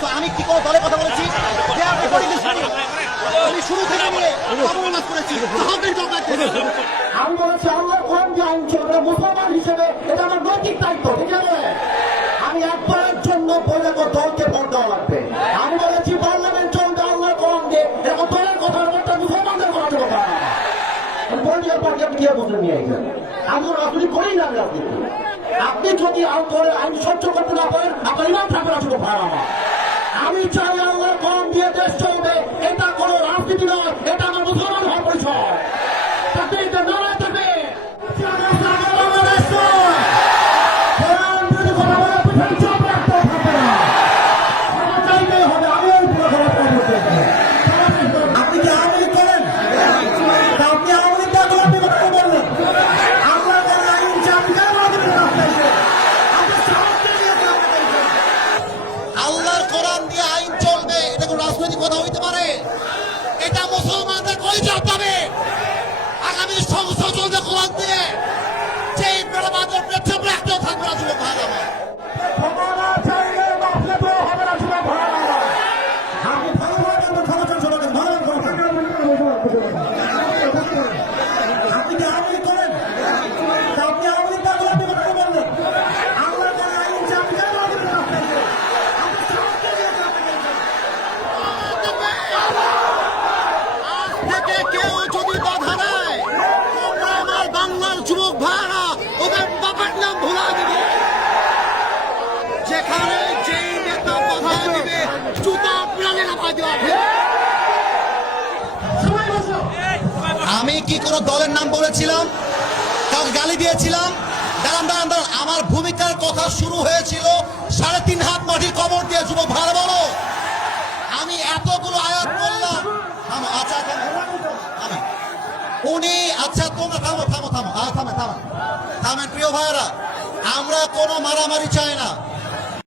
So, আমি কি কোনো দলের কথা বলেছি? They are recording this video. আমি শুরু থেকে নিয়ে অবমাননা করেছি। like this? আমি বলেছি আল্লাহ কোরআন যে আইন চলবে মুসলমান হিসেবে, এটা আমার নৈতিক দায়িত্ব, ঠিক আছে আমি একবারের জন্য বলে দলকে ভোট দেওয়া লাগবে। আমি বলেছি, পার্লামেন্ট চলবে আল্লাহ কোরআন দিয়ে এখন দলের কথা একটা মুসলমানদের কথা না। পলিটিক্যাল পার্টি আপনি কি বুঝে নিয়ে গেছেন আমি রাজনীতি করি না রাজনীতি। আপনি যদি করে আমি সহ্য করতে না পারেন, আপনার ইমাম থাকবে না শুধু ভাড়া আমি চাই আল্লাহ কম দিয়ে দেশ চলবে, এটা কোনো রাজনীতি নয়, এটা আমার মুসলমান কথা হইতে পারে। এটা মুসলমানদের কলিজার পাবে আগামী সংসদ চলবে কোরআন দিয়ে। যেই বেড়াবাদের পেছন রাখতেও থাকবে না যুবক ক্ষমতা চাইলে বাপলে তো হবে না শুধু ভাড়া মারা। আপনি ভালো ভালো কিন্তু ক্ষমতা চলে ভালো ক্ষমতা আপনি কি আওয়ামী করেন তা আপনি আওয়ামী লীগ আপনি কথা বললেন আল্লাহ কোন আইন চাপি কেন আমাদের রাস্তায় আপনি সাহস নিয়ে আজ থেকে কেউ যদি বাধা দেয় তোমরা আমার ভাইরা ওদের বাবার নাম ভুলা দিবে। যেখানে যেই নেতা বাধা দিবে জুতা প্রাণে নামা দেওয়া আমি কি কোনো দলের নাম বলেছিলাম? কাউকে গালি দিয়েছিলাম? দাঁড়ান দাঁড়ান দাঁড়ান। আমার ভূমিকার কথা শুরু হয়েছিল সাড়ে তিন হাত মাটির কবর দিয়ে যুবক ভালো বলো। আমি এতগুলো আয়াত করলাম থামো আচ্ছা থামো থামো। উনি আচ্ছা তোমরা থামো থামো থামো। আ, থামে থামে। থামেন প্রিয় ভাইয়েরা। আমরা কোনো মারামারি চাই না।